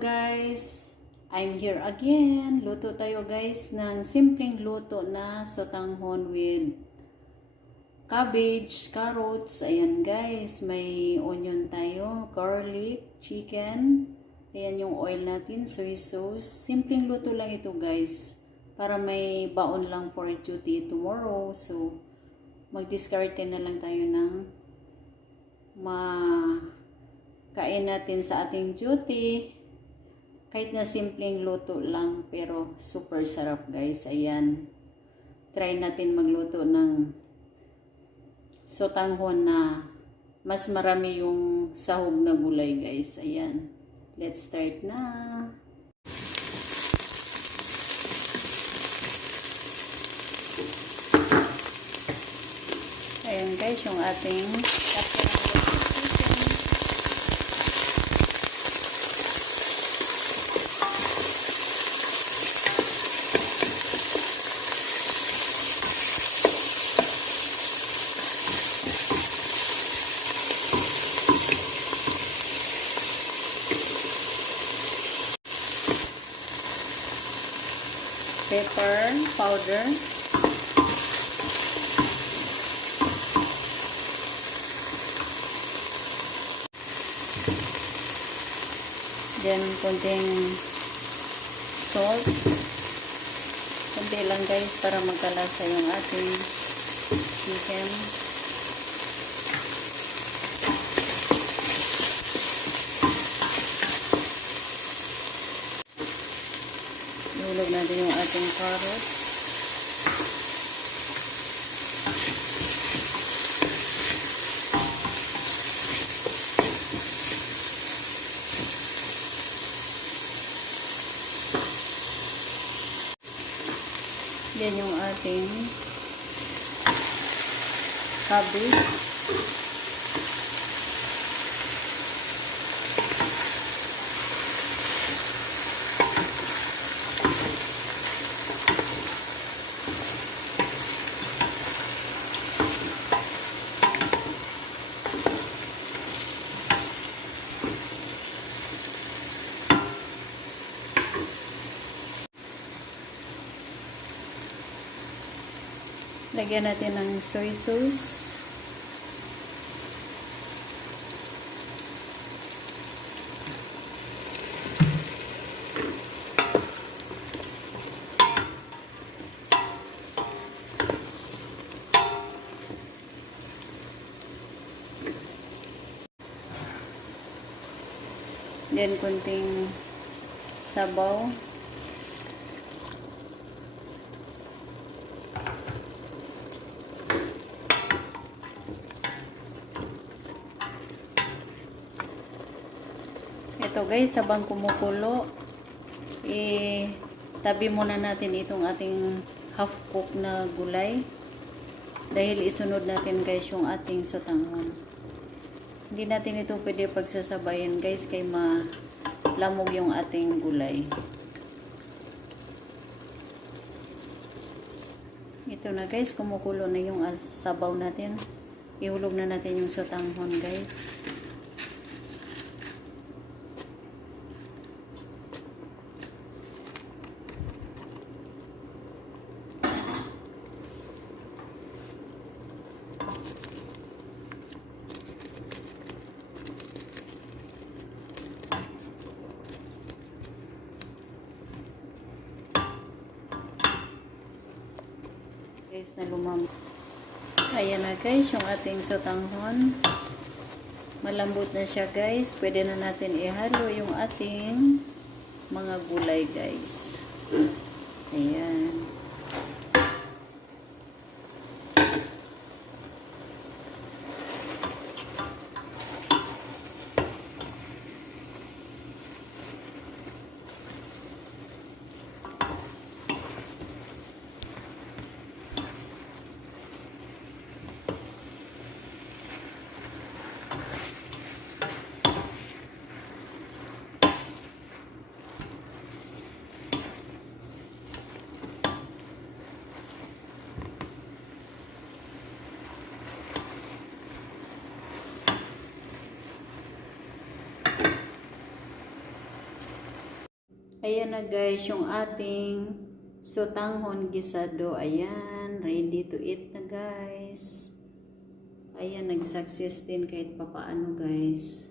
guys! I'm here again. Luto tayo guys ng simpleng luto na sotanghon with cabbage, carrots. Ayan guys, may onion tayo, garlic, chicken. Ayan yung oil natin, soy sauce. Simpleng luto lang ito guys. Para may baon lang for duty tomorrow. So, mag-discarte na lang tayo ng kain natin sa ating duty. Kahit na simpleng luto lang, pero super sarap guys. Ayan. Try natin magluto ng sotanghon na mas marami yung sahog na gulay guys. Ayan. Let's start na. Ayan guys, yung ating pepper powder, then konting salt, konti lang guys para magkalasa yung ating chicken. Ihulog natin yung ating carrots. Yan yung ating cabbage. Lagyan natin ng soy sauce. Then kunting sabaw. Ito guys, habang kumukulo, tabi muna natin itong ating half cook na gulay. Dahil isunod natin guys yung ating sotanghon. Hindi natin ito pwede pagsasabayan guys, kay malamog yung ating gulay. Ito na guys, kumukulo na yung sabaw natin. Ihulog na natin yung sotanghon guys. Guys, na lumambot. Ayan na guys, yung ating sotanghon. Malambot na siya guys. Pwede na natin ihalo yung ating mga gulay guys. Ayan. Ayan na guys, yung ating sotanghon gisado. Ayan, ready to eat na guys. Ayan, nag-success din kahit papaano guys.